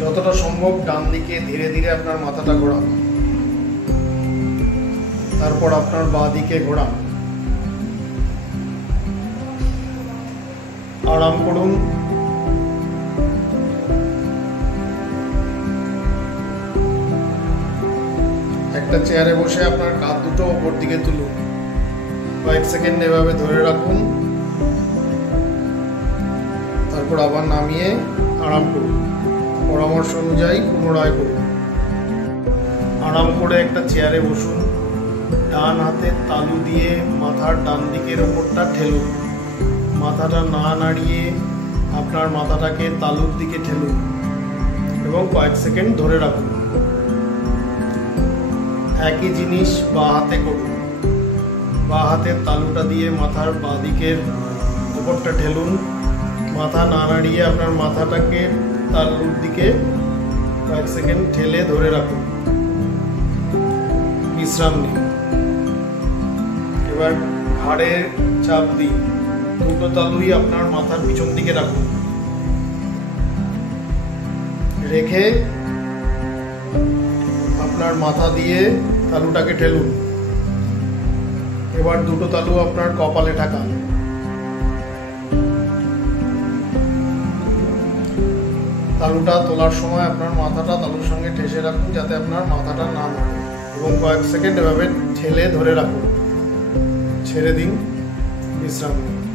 যতটা সম্ভব ডান দিকে ধীরে ধীরে আপনার মাথাটা ঘোরান, তারপর আপনার বাঁ দিকে ঘোরান। আরাম করুন। একটা চেয়ারে বসে আপনার কাঁধ দুটো ওপর দিকে তুলুন, কয়েক সেকেন্ড এভাবে ধরে রাখুন, তারপর আবার নামিয়ে আরাম করুন। পরামর্শ অনুযায়ী পুনরায় করুন। আরাম করে একটা চেয়ারে বসুন, ডান হাতের তালু দিয়ে মাথার ডান দিকের ওপরটা ঠেলুন, মাথাটা না নাড়িয়ে আপনার মাথাটাকে তালুর দিকে ঠেলুন এবং কয়েক সেকেন্ড ধরে রাখুন। একই জিনিস বাঁ হাতে করুন। বাঁ হাতের তালুটা দিয়ে মাথার বাঁ দিকের ওপরটা ঠেলুন, মাথা না নাড়িয়ে আপনার মাথাটাকে তালুর দিকে কয়েক সেকেন্ড ঠেলে ধরে রাখুন। বিশ্রাম নিন। এবার ঘাড়ে চাপ দিন, দুটো তালুই আপনার মাথার পিছন দিকে রাখুন, রেখে আপনার মাথা দিয়ে তালুটাকে ঠেলুন। এবার দুটো তালু আপনার কপালে ঠেকান। তালুটা তোলার সময় আপনার মাথাটা তালুর সঙ্গে ঠেসে রাখুন যাতে আপনার মাথাটা না নড়ে এবং কয়েক সেকেন্ড এভাবে ঠেলে ধরে রাখুন। ছেড়ে দিন, বিশ্রাম নিন।